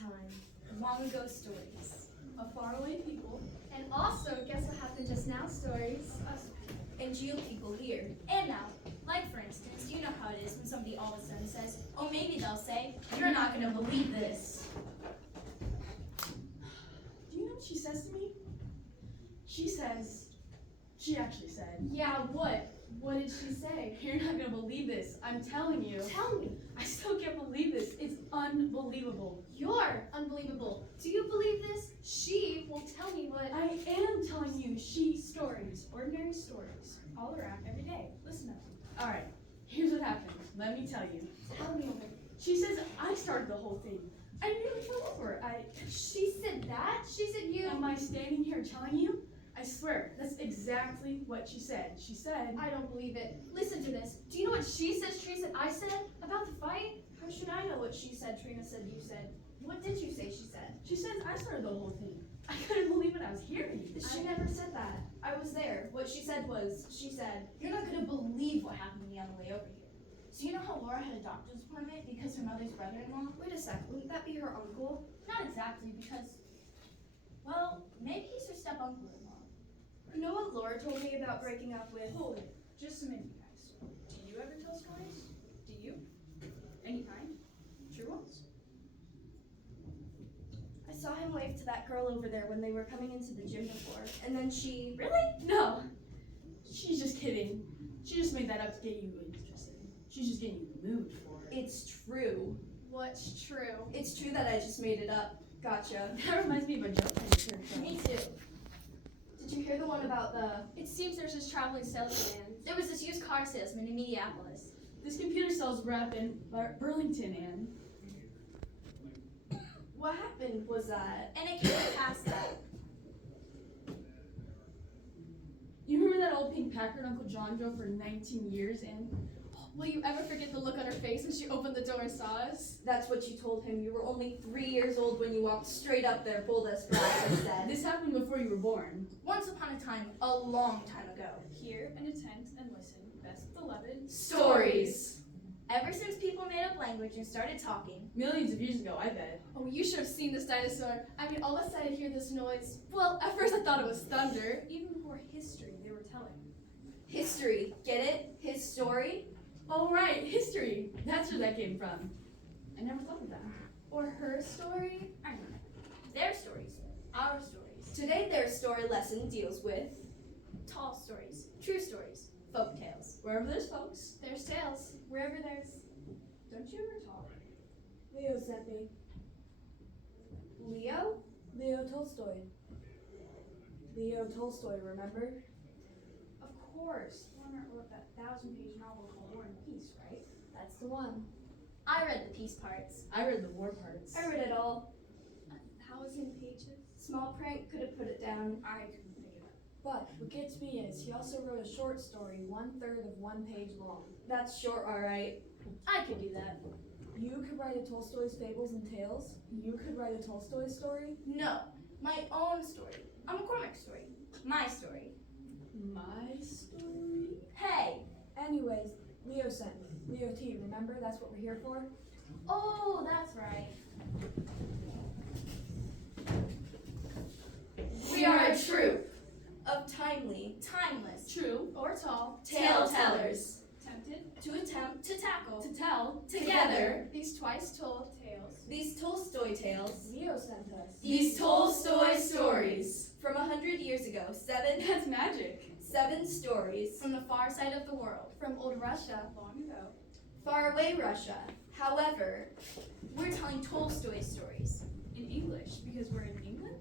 time. Long ago stories. Of faraway people. And also, guess what happened just now stories. And you people here. And now, like for instance, you know how it is when somebody all of a sudden says, oh maybe they'll say, you're not going to believe this. Do you know what she says to me? She actually said, Yeah, what? what did she say? You're not gonna believe this. I'm telling you. Tell me. I still can't believe this. It's unbelievable. You're unbelievable. Do you believe this? She will tell me what. I am telling you, stories, ordinary stories, all around every day. Listen up. All right, here's what happened. Let me tell you. Tell me. She says I started the whole thing. I nearly fell over. She said that? She said you. Am I standing here telling you? I swear, that's exactly what she said. She said, I don't believe it. Listen to this. Do you know what she said, I said about the fight? How should I know what she said, Trina said, you said? What did you say she said? She says I started the whole thing. I couldn't believe what I was hearing. She never said that. I was there. What she said was, she said, you're not going to believe what happened to me on the way over here. So you know how Laura had a doctor's appointment because her mother's brother-in-law? Wait a sec. Wouldn't that be her uncle? Not exactly, because, well, maybe he's her step-uncle-in-law. You know what Laura told me about breaking up with? Hold it. Just a minute, guys. Do you ever tell stories? Do you? Any kind? True ones? I saw him wave to that girl over there when they were coming into the gym before, and then she... Really? No. She's just kidding. She just made that up to get you interested. She's just getting you in the mood for it. It's true. What's true? It's true that I just made it up. Gotcha. That reminds me of a joke I just heard. Me too. Did you hear the one about the... It seems there's this traveling salesman. There was this used car salesman in Minneapolis. This computer sells rep in Burlington, and... What happened was that... And it came past that. You remember that old pink Packard Uncle John drove for 19 years, and... Will you ever forget the look on her face when she opened the door and saw us? That's what you told him. You were only 3 years old when you walked straight up there, bold as brass, and said... This happened before you were born. Once upon a time, a long time ago. Hear and attend and listen. Best beloved. Stories! Ever since people made up language and started talking. Millions of years ago, I bet. Oh, you should have seen this dinosaur. I mean, all of a sudden I hear this noise. Well, at first I thought it was thunder. Even before history they were telling. History. Get it? His story? Oh, right, history. That's where that came from. I never thought of that. Or her story? I don't know. Their stories. Our stories. Today their story lesson deals with... Tall stories. True stories. Folk tales. Wherever there's folks. There's tales. Wherever there's... Don't you ever talk? Leo sent me. Leo? Leo Tolstoy. Leo Tolstoy, remember? Of course. The one that wrote that 1,000-page novel called War and Peace, right? That's the one. I read the peace parts. I read the war parts. I read it all. 1,000 pages? Small prank could have put it down. I couldn't pick it up. But what gets me is he also wrote a short story 1/3 of 1 page long. That's short, alright. I could do that. You could write a Tolstoy's Fables and Tales. You could write a Tolstoy story. No. My own story. A McCormick story. My story. My story? Hey! Anyways, Leo sent me. Leo T, remember? That's what we're here for. Oh, that's right. We are a troupe of timely, Timeless. True. Or tall. tale tellers Tempted. To attempt to tackle. To tell. together These twice told tales. these Tolstoy tales, Leo sent us. these Tolstoy stories from 100 years ago. That's magic. Seven stories From the far side of the world. From old Russia. Long ago. far away Russia. However, We're telling Tolstoy stories. In English, because we're in England?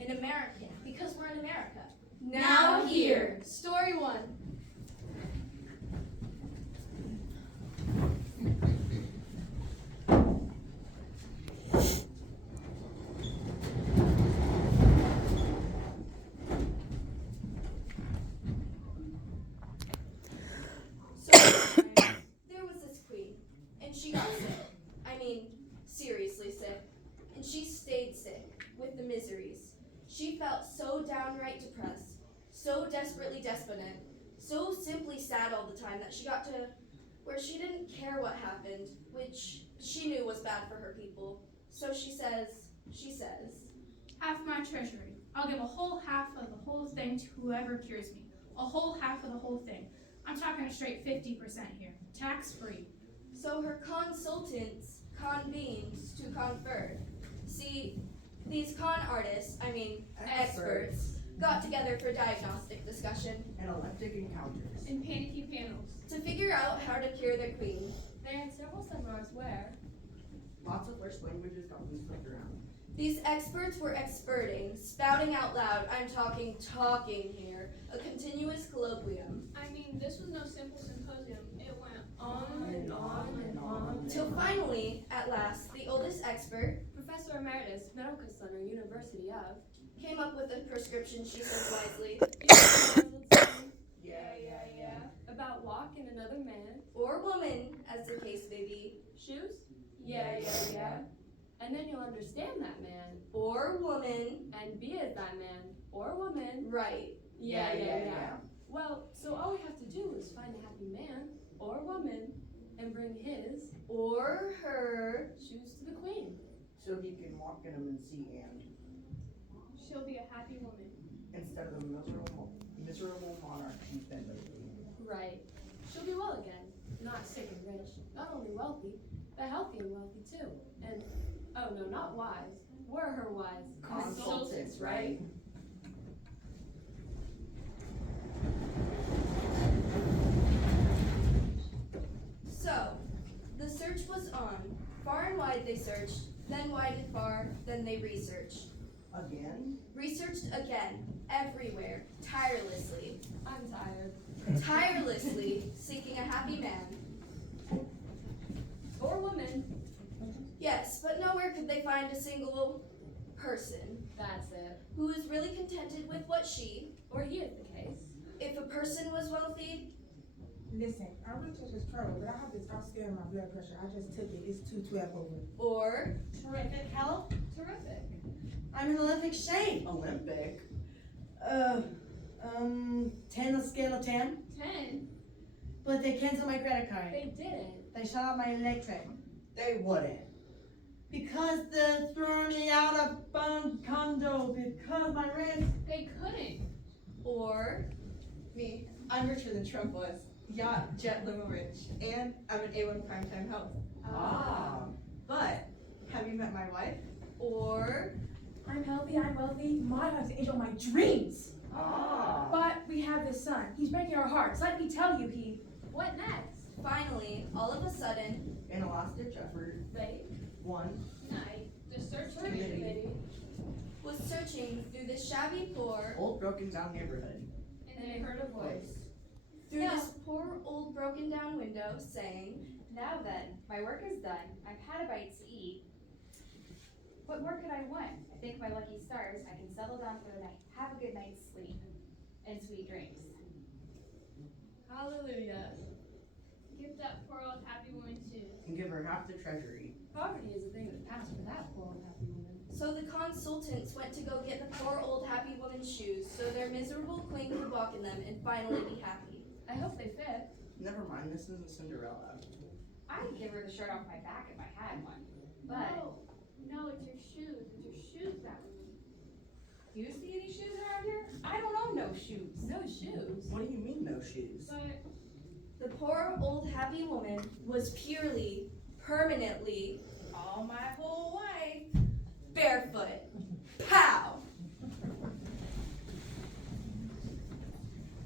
In American. Because we're in America. now here. Story 1. So there was this queen, and she got sick. I mean, seriously sick. And she stayed sick with the miseries. She felt so downright depressed, so desperately despondent, so simply sad all the time that she got to where she didn't care what happened, which she knew was bad for her people. So she says, Half my treasury. I'll give a whole half of the whole thing to whoever cures me. A whole half of the whole thing. I'm talking a straight 50% here. Tax-free. so her consultants convenes to confer. See, these con artists, experts, got together for diagnostic discussion and electric encounters. And panicky panels. to figure out how to cure their queen. They had several seminars where Lots of first languages got moved around. These experts were experting, spouting out loud, I'm talking here, a continuous colloquium. This was no simple symposium. It went On and on and on. Till finally, at last, the oldest expert Professor Emeritus, Medical Center, University of. came up with a prescription, she says wisely, Yeah. About walk in another man. or woman, as the case may be, Shoes? Yeah. And then you'll understand that man. or woman, And be as that man. Or woman. right. Yeah. Well, so all we have to do is find a happy man or woman and bring his Or her, shoes to the queen. So he can walk in them and see Anne, She'll be a happy woman. instead of the miserable monarch she's been lately. Right. She'll be well again. Not sick and rich. Not only wealthy, but healthy and wealthy too. And, oh no, not wise. Were her wise? Consultants, right? So, the search was on. Far and wide they searched, then wide and far, then they researched. Again? Researched again, everywhere, tirelessly, I'm tired. tirelessly seeking a happy man. Or woman. Yes, but nowhere could they find a single person That's it. who was really contented with what she, Or he is the case. if a person was wealthy, Listen, I went to this trouble, but I have this scale in my blood pressure. I just took it. It's 212 over. or Terrific health. Terrific. I'm in Olympic shape. Olympic? 10 on a scale of 10. 10. But they canceled my credit card. They didn't. They shut off my electric. They wouldn't. Because they're throwing me out of bond condo because my rent. They couldn't. or Me. I'm richer than Trump was. Yacht, jet, limo rich. And I'm an A1 primetime health. But, have you met my wife? or I'm healthy, I'm wealthy. My life's the angel of my dreams. But we have this son. He's breaking our hearts. Let me tell you, he. What next? finally, all of a sudden, In a last-ditch effort, Right? one Night. The search committee, was searching through this shabby poor, old broken-down neighborhood. And they heard a voice. through Yeah. this poor old broken down window, saying, Now then, my work is done. I've had a bite to eat. What more could I want? I thank my lucky stars I can settle down for the night, have a good night's sleep, and sweet dreams. Hallelujah. Give that poor old happy woman shoes. And give her half the treasury. Poverty is a thing of the past for that poor old happy woman. So the consultants went to go get the poor old happy woman's shoes so their miserable queen could walk in them and finally be happy. I hope they fit. Never mind, this isn't Cinderella. I'd give her the shirt off my back if I had one. But No, it's your shoes. It's your shoes that way. do you see any shoes around here? I don't own no shoes. No shoes. What do you mean, no shoes? But The poor old happy woman was purely, permanently, All my whole life. barefoot. Pow!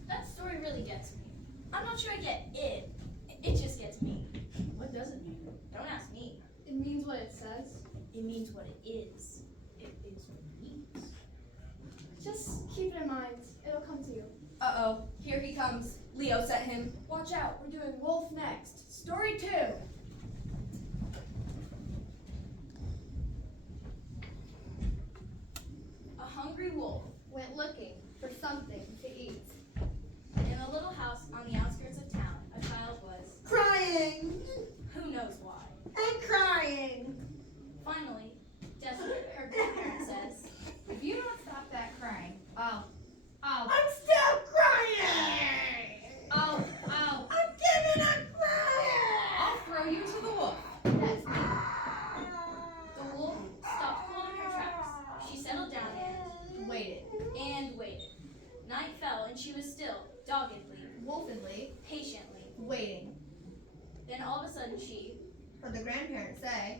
That story really gets me. I'm not sure I get it. It just gets me. what does it mean? Don't ask me. It means what it says. It means what it is. It is what it means. Just keep it in mind. It'll come to you. Uh-oh, here he comes. Leo sent him. Watch out. We're doing Wolf next. Story 2. A hungry wolf. Went looking for something to eat. In a little house on the outskirts of town, a child was, Crying who knows why. and crying. Finally, desperate, her grandparent says, If you don't stop that crying, I'll I'm still crying. I'm giving up crying. I'll throw waited, and waited. Night fell, and she was still, doggedly, wolfenly, patiently. waiting. Then all of a sudden she Heard the grandparents say,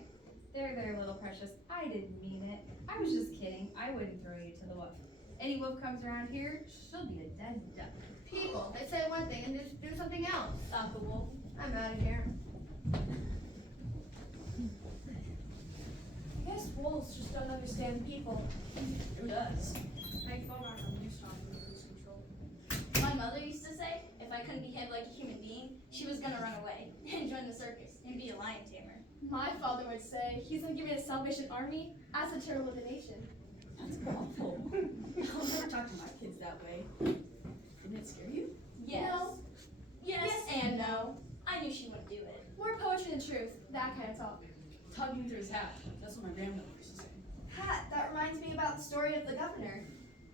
There, little precious. I didn't mean it. I was just kidding. I wouldn't throw you to the wolf. Any wolf comes around here, she'll be a dead duck. people, they say one thing and just do something else. thought the wolf. I'm out of here. I guess wolves just don't understand people. Who does? I fall back on you, stop lose control. My mother used to say if I couldn't behave like a human being, she was gonna run away and join the circus and be a lion tamer. My father would say he's gonna give me a Salvation Army as a terrible nation. That's awful. I'll never talk to my kids that way. Didn't it scare you? Yes. No. Yes, and no. I knew she wouldn't do it. More poetry than truth, that kind of talk. Tugging through his hat. That's what my grandmother used to say. Hat, that reminds me about the story of the governor.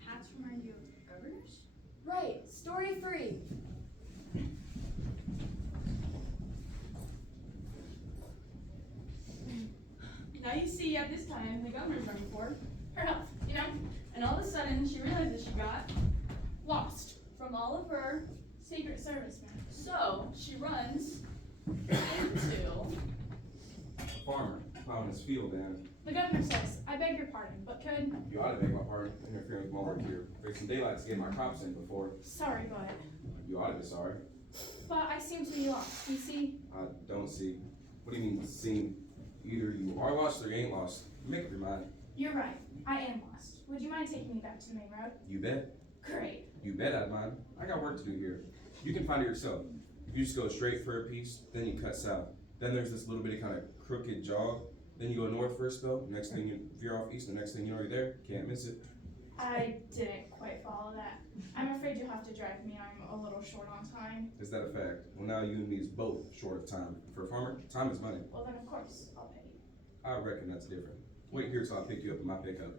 Hats remind you of governors? Right, story 3. Now you see, at this time, the governor's running for Her health, you know? and all of a sudden, she realizes she got Lost from all of her Secret Service men. so she runs into Farmer plowing his field, and The governor says, I beg your pardon, but could. you ought to beg my pardon interfering with my work here. There's some daylight to get my crops in before. Sorry, but. You ought to be sorry. But I seem to be lost. You see? I don't see. What do you mean, seem? Either you are lost or you ain't lost. Make up your mind. You're right. I am lost. Would you mind taking me back to the main road? You bet. Great. You bet I'd mind. I got work to do here. You can find it yourself. You just go straight for a piece, then you cut south. Then there's this little bitty kind of crooked jog. Then you go north for a spell. Next thing you veer off east. The next thing you know, you're there. Can't miss it. I didn't quite follow that. I'm afraid you'll have to drive me. I'm a little short on time. Is that a fact? Well, now you and me is both short of time. For a farmer, time is money. Well, then of course, I'll pay you. I reckon that's different. Wait here till I pick you up in my pickup.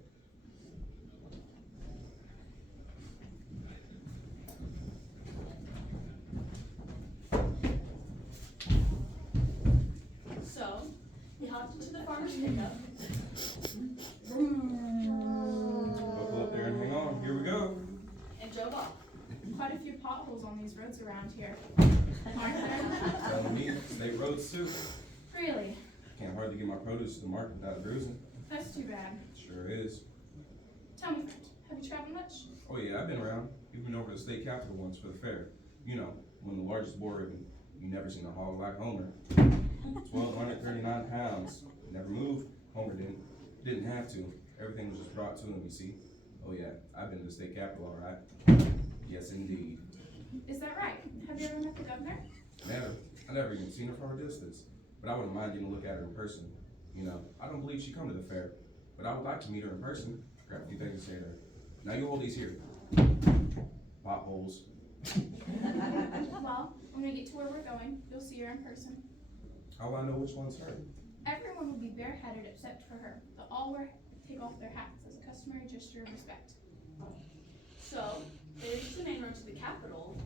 so he hopped into the farmer's pickup. Buckle up there and hang on. Here we go. And drove off. Quite a few potholes on these roads around here. Aren't there? Telling me, state roads too. Really? Can't hardly get my produce to the market without bruising. That's too bad. Sure is. Tell me, friend, have you traveled much? Oh yeah, I've been around. Even over to the state capitol once for the fair. You know, when the largest boar ribbon. You never seen a hog like Homer. 1,239 pounds. Never moved. Homer didn't have to. Everything was just brought to him, you see. Oh yeah, I've been to the state capitol, all right. Yes, indeed. Is that right? Have you ever met the governor? Never. I never even seen her from a distance. But I wouldn't mind getting a look at her in person. You know, I don't believe she'd come to the fair. But I would like to meet her in person. Grab a few things to say to her. Now you hold these here. Potholes. Well, when we get to where we're going, you'll see her in person. How will I know which one's her? Everyone will be bareheaded except for her. They'll all take off their hats as a customary gesture of respect. So they reached the main road to the Capitol,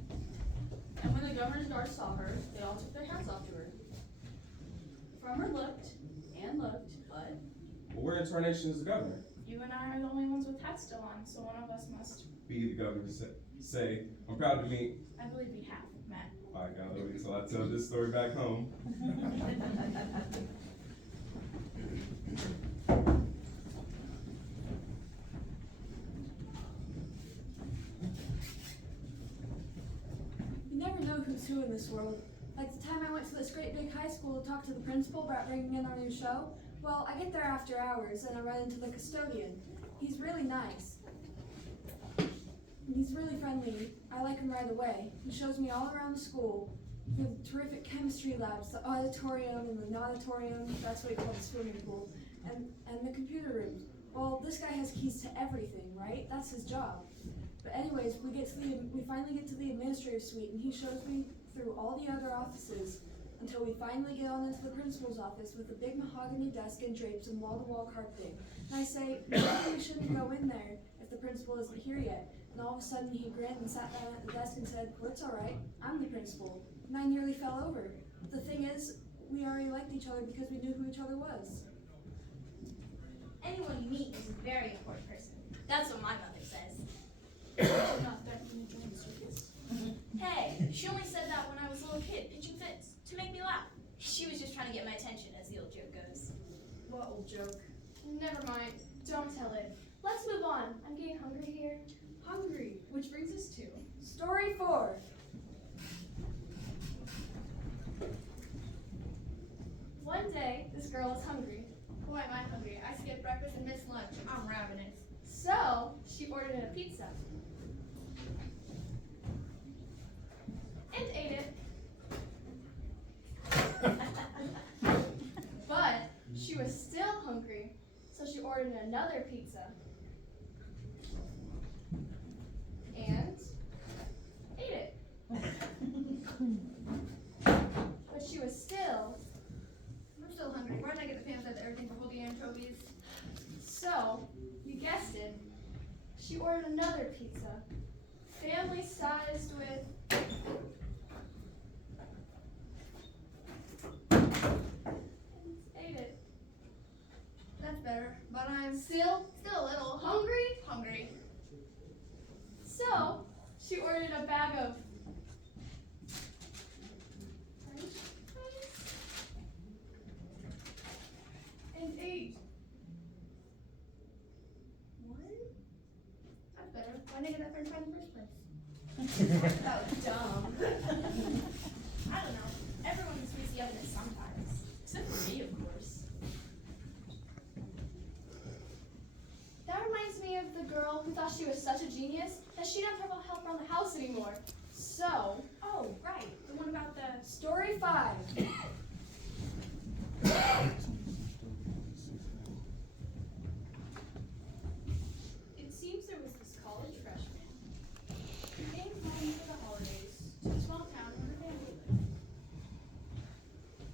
and when the governor's guards saw her, they all took their hats off to her. The farmer looked and looked, but Well, where in tarnation is the governor? You and I are the only ones with hats still on, so one of us must. Be the governor. Say, I'm proud to meet. I believe we have met. I gotta wait until I tell this story back home. You never know who's who in this world. Like the time I went to this great big high school to talk to the principal about bringing in our new show. Well, I get there after hours and I run into the custodian. He's really nice. He's really friendly. I like him right away. He shows me all around the school. The terrific chemistry labs, the auditorium and the nauditorium, that's what you call the swimming pool, and the computer rooms. Well, this guy has keys to everything, right? That's his job. But anyways, we finally get to the administrative suite, and he shows me through all the other offices until we finally get on into the principal's office with a big mahogany desk and drapes and wall-to-wall carpeting. And I say, maybe we shouldn't go in there if the principal isn't here yet. And all of a sudden he grinned and sat down at the desk and said, well, it's all right, I'm the principal. And I nearly fell over. The thing is, we already liked each other because we knew who each other was. anyone you meet is a very important person. That's what my mother girl is hungry. Boy, am I hungry. I skipped breakfast and missed lunch. I'm ravenous. So, she ordered in a pizza. And ate it. But she was still hungry, so she ordered another pizza. And ate it. But she was still, I'm still hungry. Where did I get the pan that everything for holding anchovies? so, you guessed it, she ordered another pizza. Family sized with ate it. That's better. But I'm Still still a little hungry. So, she ordered a bag of French fries and ate one. That's better. Why did I get that french fry in the first place? That was dumb. I don't know. Everyone sweets the evidence sometimes. Except for me, of course. That reminds me of the girl who thought she was such a genius that she didn't have help around the house anymore. So, Oh, right. The one about the. Story 5. It seems there was this college freshman who came home for the holidays to a small town where her family lived.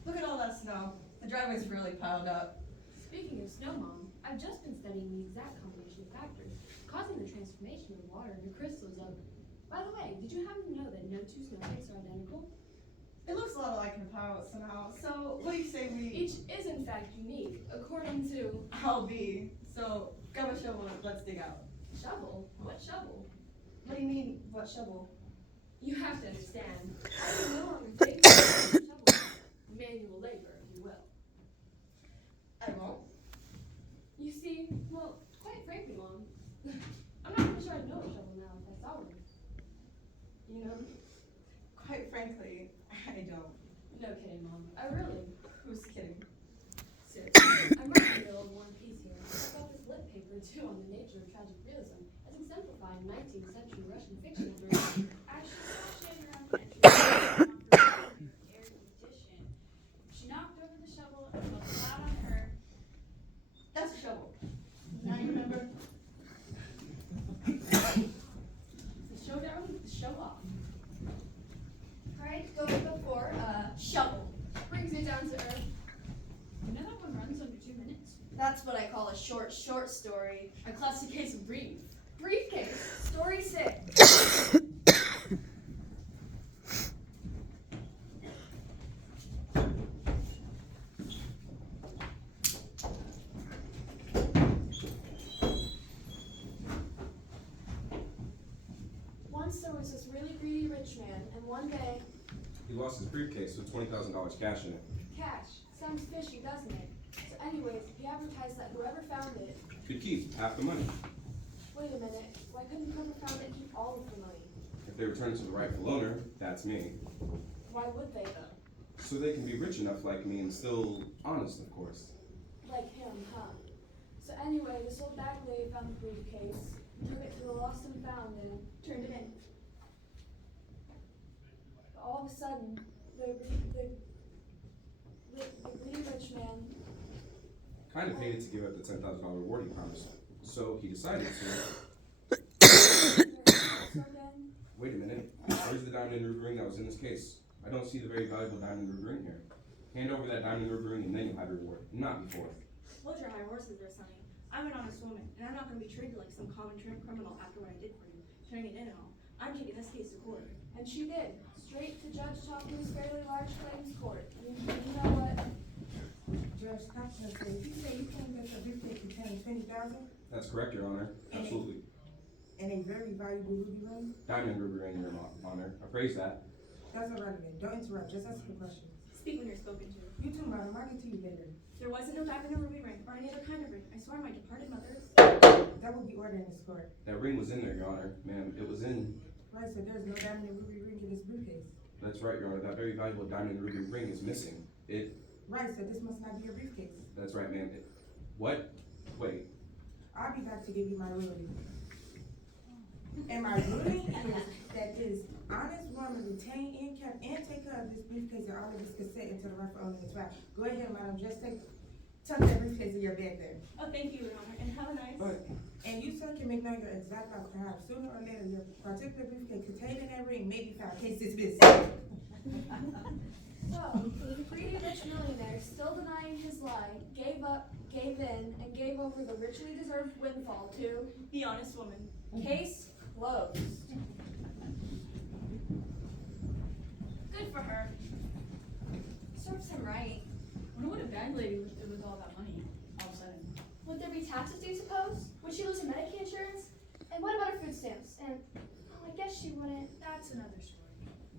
Look at all that snow. The driveway's really piled up. Speaking of snow, Mom, I've just been studying the exact combination of factors causing the transformation of water into crystals of. By the way, did you happen to know that no two snowflakes are identical? It looks a lot like in power somehow. So what do you say we Each is in fact unique, according to I'll be. So grab a shovel, let's dig out. shovel. What shovel? What do you mean, what shovel? You have to understand. I can no longer take shovel. Manual labor, if you will. I won't. You see, well, quite frankly, Mom, I'm not even sure I'd know a shovel now if I saw one. You know? Quite frankly, I don't. No kidding, Mom. I really. Who's kidding? Seriously. I'm right in the middle of War and Peace here. I got this lit paper, too, on the nature of tragic realism, as exemplified in 19th century Russian fiction. As she sashayed around the entry, air condition, she knocked over the shovel and fell flat on her. That's a shovel. Now you remember? The showdown, the show off. Alright, go before, shovel. Brings it down to earth. You know that one runs under 2 minutes? That's what I call a short story. A classic case of brief. Briefcase. Story 6. Once there was this really greedy rich man, and one day, He lost his briefcase with $20,000 cash in it. cash. Sounds fishy, doesn't it? So anyways, he advertised that whoever found it, Could keep half the money. wait a minute, why couldn't whoever found it keep all of the money? If they return it to the rightful owner, that's me. Why would they though? So they can be rich enough like me and still honest, of course. Like him, huh? So anyway, this old bag lady found the briefcase, took it to the lost and found, and Turned it in. all of a sudden, the greedy rich man, Kind of hated to give up the $10,000 reward he promised. So he decided to. again, Wait a minute. Where's the diamond and ruby ring that was in this case? I don't see the very valuable diamond and ruby ring here. Hand over that diamond and ruby ring and then you'll have your reward. Not before. Hold your high horses there, Sonny. I'm an honest woman, and I'm not going to be treated like some common criminal after what I did for you, turning it in and all. I'm taking this case to court. and she did, straight to Judge Topley's fairly large claims court. And you know what? Judge Thompson said, you say you came with a briefcase containing 20,000 That's correct, Your Honor. Absolutely. and a very valuable ruby ring? Diamond and ruby ring, Your Honor. Appraise that. That's irrelevant. Don't interrupt. Just ask the question. Speak when you're spoken to. You too, madam. I'll get to you later. There wasn't no diamond or ruby ring, or any other kind of ring. I swear my departed mother's. That will be ordered in this court. That ring was in there, Your Honor. Ma'am, it was in. Right, so there's no diamond and ruby ring in this briefcase. That's right, Your Honor. That very valuable diamond and ruby ring is missing. It Right, so this must not be a briefcase. That's right, ma'am. What? Wait. I'll be back to give you my ruling. And my ruling is that this honest woman retain and kept and take care of this briefcase and all of this cassette into the rifle only as well. Go ahead, madam, just tuck that briefcase in your bag there. Oh, thank you, Your Honor, and have a nice. And you sir can make known your exact loss. Perhaps sooner or later your particular briefcase contained in that ring may be found. Case dismissed. So, the greedy rich millionaire, still denying his lie, gave in, and gave over the richly deserved windfall to The honest woman. case closed. Good for her. Serves him right. Wonder what a bag lady would do with all that money all of a sudden. Would there be taxes, do you suppose? Would she lose her Medicaid insurance? And what about her food stamps? And, oh, I guess she wouldn't. That's another story.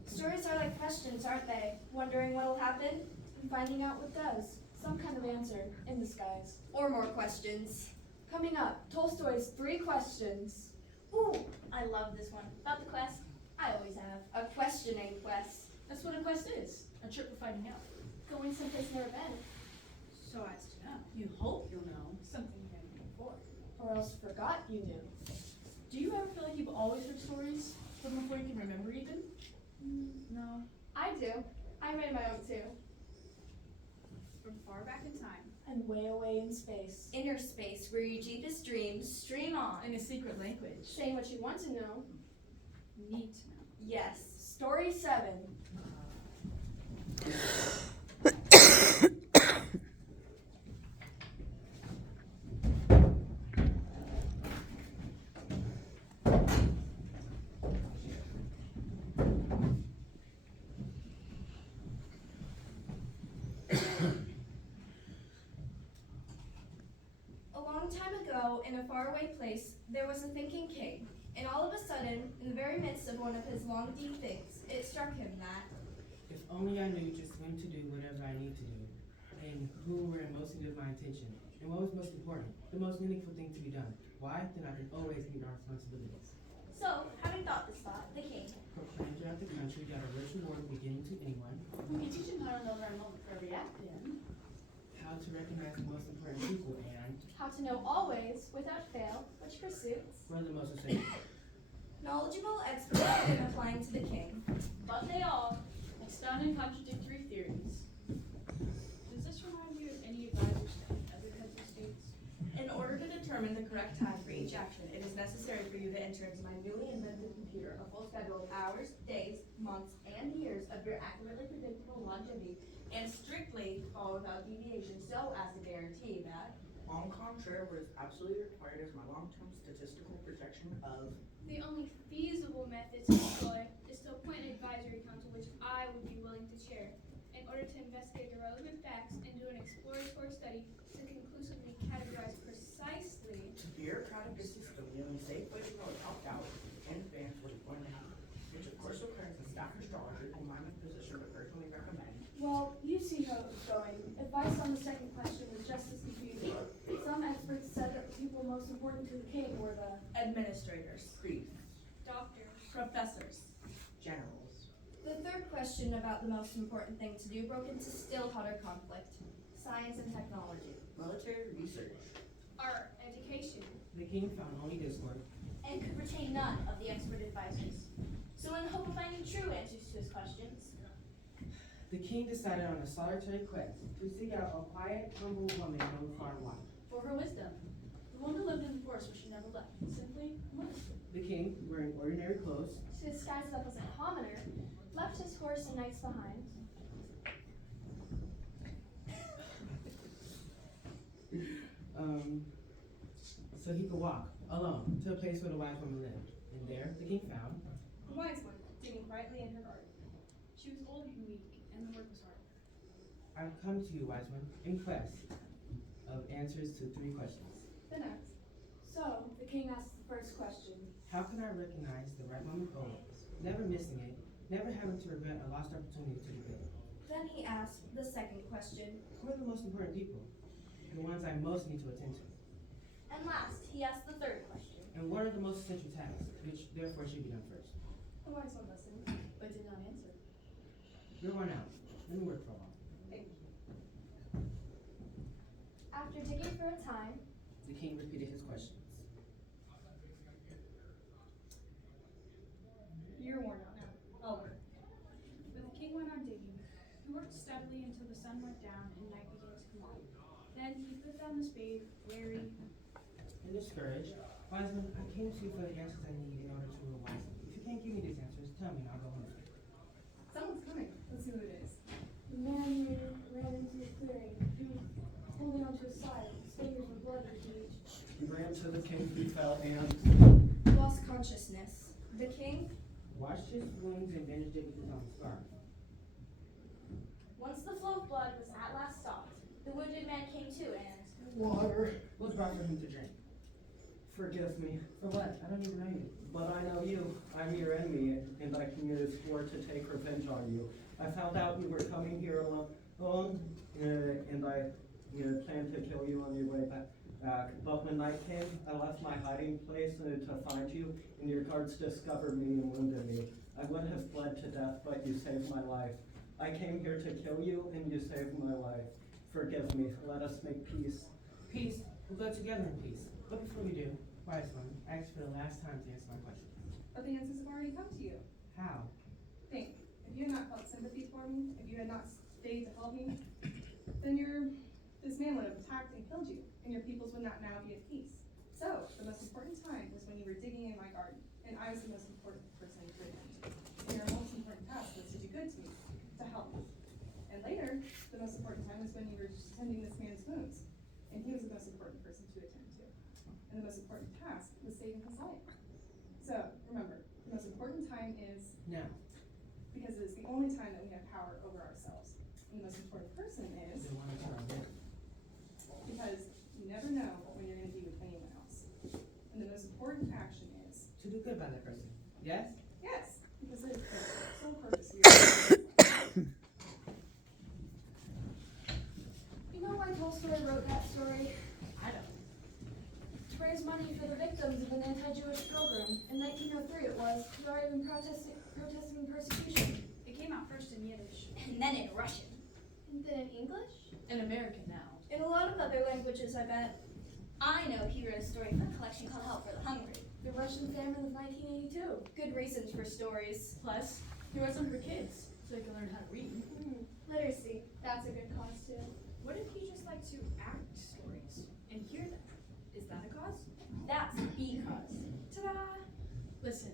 Stories are like questions, aren't they? Wondering what'll happen and finding out what does. Some kind of answer in disguise. Or more questions. Coming up, Tolstoy's 3 questions. Ooh, I love this one. About the quest, I always have. A questioning quest. That's what a quest is. A trip for finding out. Going someplace never been. So as to know. You hope you'll know something you never knew before. Or else forgot you knew. Do you ever feel like you've always heard stories from before you can remember even? No. I do. I made my own too. From far back in time. And way away in space. Inner space where your deepest dreams stream on. In a secret language. Saying what you want to know. Need to know. Yes. Story 7. A long time ago, in a faraway place, there was a thinking king. And all of a sudden, in the very midst of one of his long, deep thinks, it struck him that if only I knew just when to do whatever I need to do, and who were in most need of my attention, and what was most important, the most meaningful thing to be done. Why? Then I can always meet our responsibilities. So, having thought this thought, the king. Proclaim throughout the country that a rich reward will be given to anyone. We can teach him how to know their moment for every act in. How to recognize the most important people and How to know always, without fail, which pursuits. what are the most essential. knowledgeable experts in applying to the king. But they all expound and contradictory theories. Does this remind you of any advisors that other heads of states? In order to determine the correct time for each action, it is necessary for you to enter into my newly invented computer a full schedule of hours, days, months, and years of your accurately predictable longevity, and strictly follow without deviation so as to guarantee that On contrary, what is absolutely required is my long-term statistical projection of The only feasible method to employ is to appoint an advisory council which I would be willing to chair in order to investigate the relevant facts and do an exploratory study to conclusively categorize precisely to bureaucratic system, the only safe way to know is opt out in advance what is going to happen, which of course requires a staff astrologer whom I'm in a position to personally recommend. Well, you see how it was going. Advice on the second question was just as confusing. Some experts said that the people most important to the king were the administrators, Priests, doctors. professors, generals, The third question about the most important thing to do broke into still hotter conflict. Science and technology. military research, Art, education. The king found only discord. and could retain none of the expert advisors. So in the hope of finding true answers to his questions, The king decided on a solitary quest to seek out a quiet, humble woman known far and wide. For her wisdom. The one who lived in the forest where she never left. Simply modesty. The king, wearing ordinary clothes, To disguise himself as a commoner, left his horse and knights behind. so he could walk alone to a place where the wise woman lived. And there, the king found A wise one, sitting quietly in her garden. She was old and weak, and the work was hard. I've come to you, wise one, in quest of answers to 3 questions. Then asked. So, the king asked the first question. How can I recognize the right moment always, never missing it, never having to regret a lost opportunity to do good? Then he asked the second question. Who are the most important people? The ones I most need to attend to. And last, he asked the third question. And what are the most essential tasks, which therefore should be done first? The wise one listened, but did not answer. You're worn out. Let me work for a while. Thank you. After digging for a time, The king repeated his questions. You're worn out now. I'll work. But the king went on digging. He worked steadily until the sun went down and night began to come on. Then he put down the spade, weary. And discouraged, Wiseman, I came to you for the answers I need in order to rule wisely. If you can't give me these answers, tell me and I'll go home. Someone's coming. Let's see who it is. The man ran into the clearing. He was holding onto his side. His fingers were bloody. He ran to the king, he fell, and lost consciousness. The king, Washed his wounds and bandaged it with his own scarf. once the flow of blood was at last stopped, the wounded man came to and water. Was brought for him to drink. Forgive me, For what? I don't even know you. but I know you. I'm your enemy, and I committed a swore to take revenge on you. I found out you were coming here alone, and I planned to kill you on your way back. But when night came, I left my hiding place to find you, and your guards discovered me and wounded me. I would have bled to death, but you saved my life. I came here to kill you, and you saved my life. Forgive me. Let us make peace. Peace. We'll go together in peace. But before we do, Wiseman, I asked for the last time to answer my question. But the answers have already come to you. How? Think. If you had not felt sympathy for me, if you had not stayed to help me, then this man would have attacked and killed you, and your peoples would not now be at peace. So, the most important time was when you were digging in my garden, and I was the most important person to attend to. And your most important task was to do good to me, to help me. And later, the most important time was when you were just tending this man's wounds, and he was the most important person to attend to. And the most important task was saving his life. So, remember, the most important time is Now. because it is the only time that we have power over ourselves. And the most important person is The one that's around there. because you never know when you're going to be with anyone else. And the most important action is To do good by that person. Yes? yes, because it is the sole purpose of your You know why Tolstoy wrote that story? I don't. To raise money for the victims of an anti-Jewish pogrom. In 1903 it was, who are even protesting persecution. It came out first in Yiddish. and then in Russian. And then in English? In American now. In a lot of other languages, I bet. I know he wrote a story for a collection called Help for the Hungry. The Russian famine of 1982. Good reasons for stories. Plus, he wrote some for kids, so they can learn how to read. Literacy. That's a good cause too. What if he just liked to act stories and hear them? Is that a cause? That's because. Ta-da! Listen,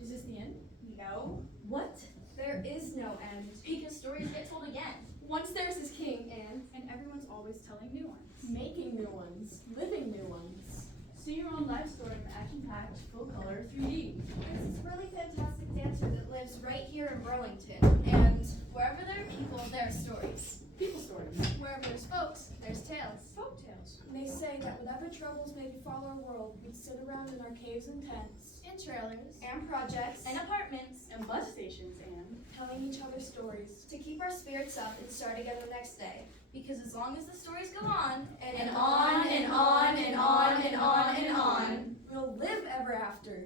is this the end? No. What? There is no end. Because stories get told again. Once there's his king, and everyone's always telling new ones. Making new ones. Living new ones. See your own life story in action-packed, full-color 3D. There's this really fantastic dancer that lives right here in Burlington. And wherever there are people, there are stories. People stories. Wherever there's folks, there's tales. Folk tales. And they say that whatever troubles may befall our world, we'd sit around in our caves and tents, And trailers. And projects. And apartments. And bus stations and... telling each other stories. To keep our spirits up and start again the next day. Because as long as the stories go on, And on and on and on and on and on, we'll live ever after.